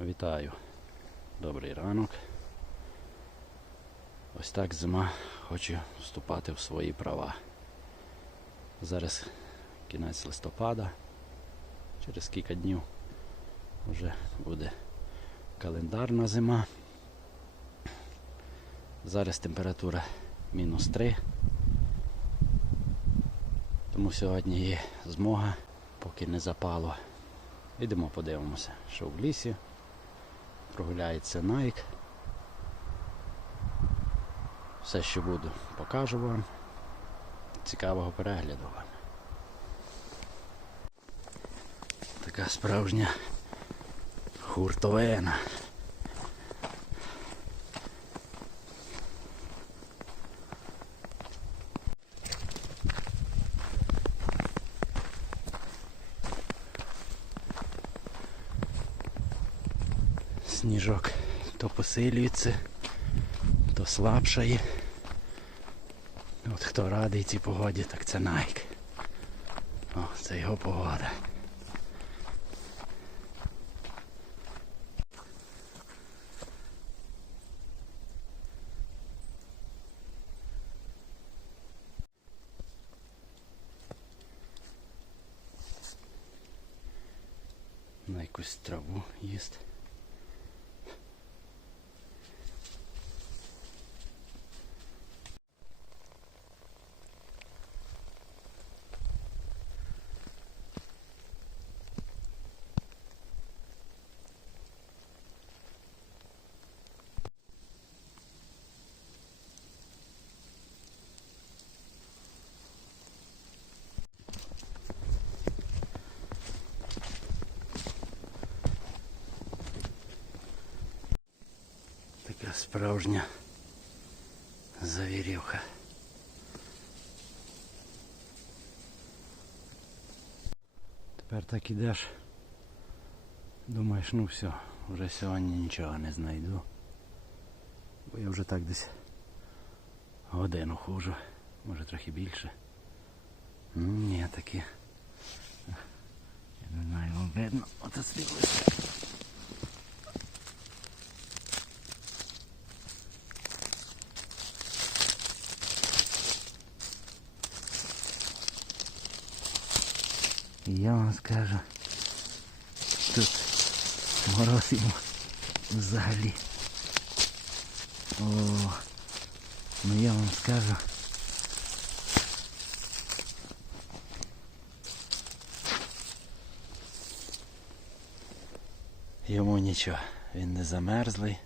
Вітаю. Добрий ранок. Ось так зима хоче вступати в свої права. Зараз кінець листопада. Через кілька днів вже буде календарна зима. Зараз температура мінус 3. Тому сьогодні є змога, поки не запало. Йдемо подивимося, що в лісі. Прогуляється Найк. Все, що буду, покажу вам. Цікавого перегляду вам. Така справжня хуртовина. Сніжок то посилюється, то слабшає. От хто радий цій погоді, так це Найк. О, це його погода. На якусь траву їсть. Така справжня завірівка. Тепер так ідеш. Думаєш, ну все, вже сьогодні нічого не знайду. Бо я вже так десь годину хожу, може трохи більше. Ну, ні, такі. Я не знаю, видно, оце слілося. Я вам скажу, тут мороз йому взагалі. О, ну я вам скажу. Йому нічого, він не замерзлий.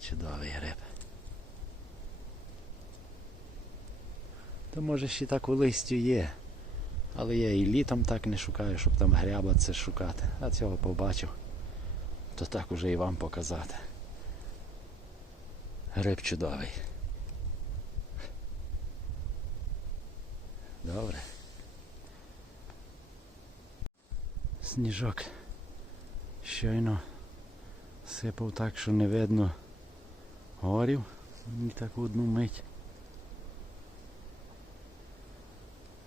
Чудовий гриб. То може ще так у листі є. Але я і літом так не шукаю, щоб там гряба це шукати. А цього побачив. То так уже і вам показати. Гриб чудовий. Добре. Сніжок щойно сипав так, що не видно горів. Мені так одну мить.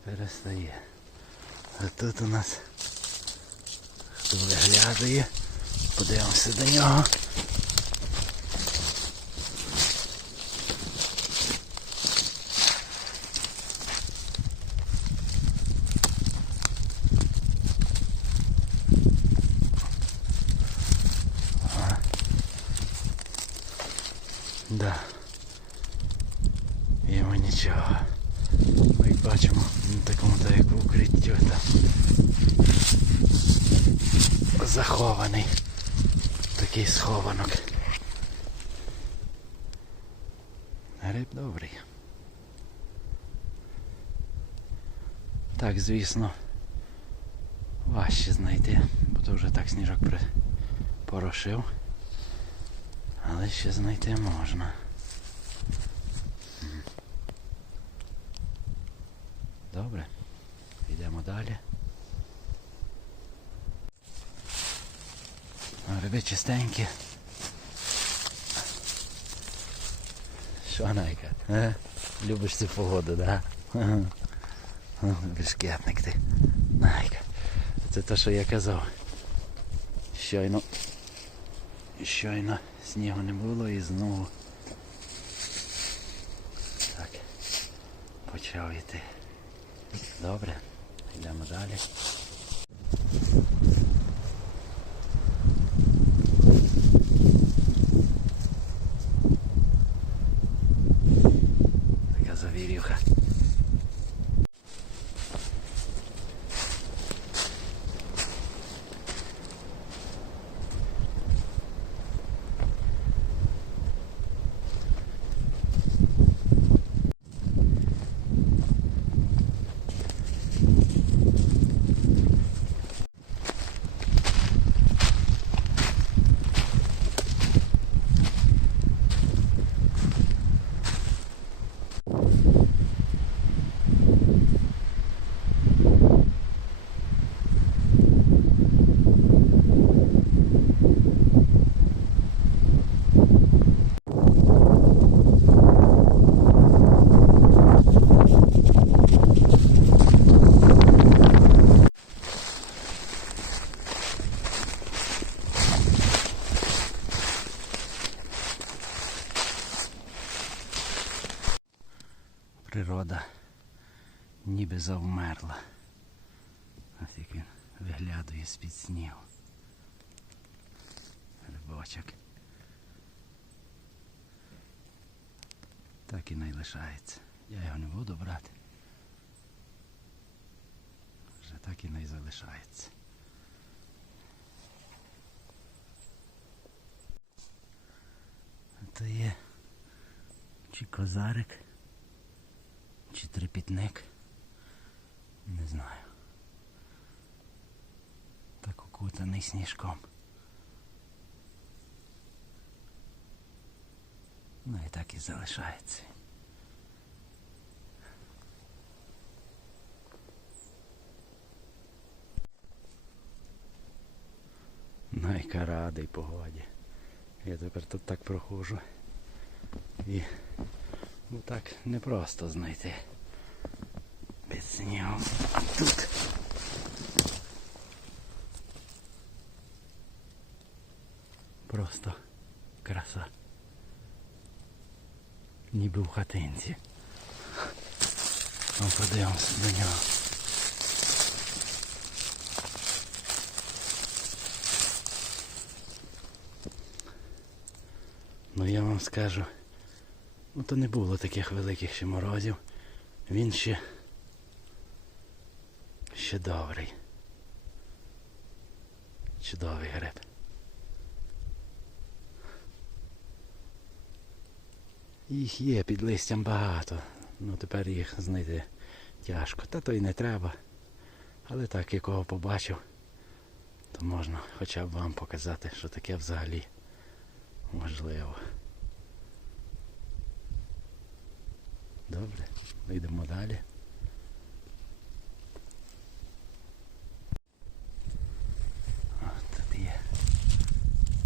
Перестає. А тут у нас хто виглядає. Подивимося до нього. Да. Йому нічого. Ми бачимо на такому так як в укритті там захований такий схованок. Гриб добрий. Так, звісно, важче знайти, бо то вже так сніжок при- порошив. Але ще знайти можна. Добре, йдемо далі. Гриби чистенькі. Що Найка? Е? Любиш цю погоду, да? О, Бешкетник ти. Найка. Це те, що я казав. Щойно. Щойно снігу не було і знову. Так. Почав йти. Добре. Йдемо далі. Завмерла. Ось як він виглядує з-під снігу. Рибочок. Так і не лишається. Я його не буду брати. Вже так і не залишається. То є чи козарик, чи трепітник. Знаю. Так окутаний сніжком. Ну і так і залишається. Ну яка радий погоді. Я тепер тут так проходжу. І ну так непросто знайти під снігом. А тут. Просто краса. Ніби в хатинці. Ну, подивимося до нього. Ну я вам скажу, ну то не було таких великих ще морозів. Він ще ще добрий. Чудовий гриб. Їх є під листям багато. Ну тепер їх знайти тяжко. Та то й не треба. Але так, якого побачив, то можна хоча б вам показати, що таке взагалі можливо. Добре, йдемо далі. От тут є.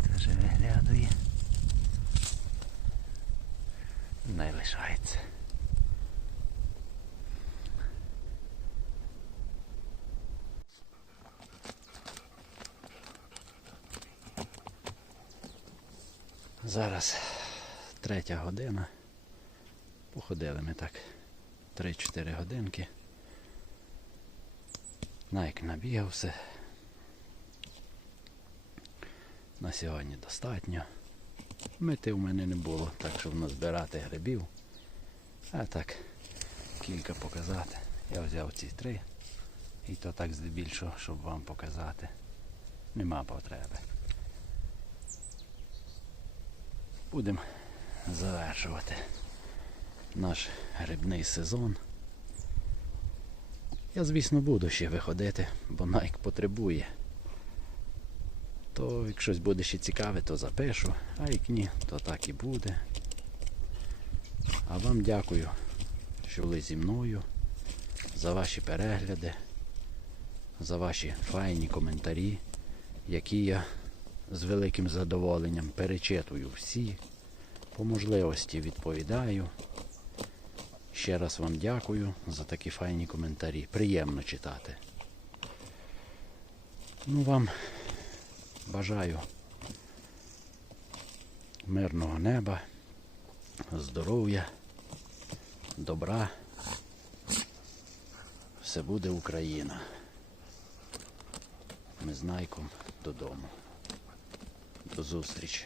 Теж виглядує. Не лишається. Зараз третя година. Походили ми так 3-4 годинки. Найк набігався. На сьогодні достатньо. Мети в мене не було, так щоб назбирати грибів. А так, кілька показати. Я взяв ці три. І то так здебільшого, щоб вам показати. Нема потреби. Будемо завершувати наш грибний сезон. Я, звісно, буду ще виходити, бо Найк потребує. То як щось буде ще цікаве, то запишу, а як ні, то так і буде. А вам дякую, що були зі мною, за ваші перегляди, за ваші файні коментарі, які я з великим задоволенням перечитую всі, по можливості відповідаю. Ще раз вам дякую за такі файні коментарі. Приємно читати. Ну вам бажаю мирного неба, здоров'я, добра. Все буде Україна. Ми знайком додому. До зустрічі.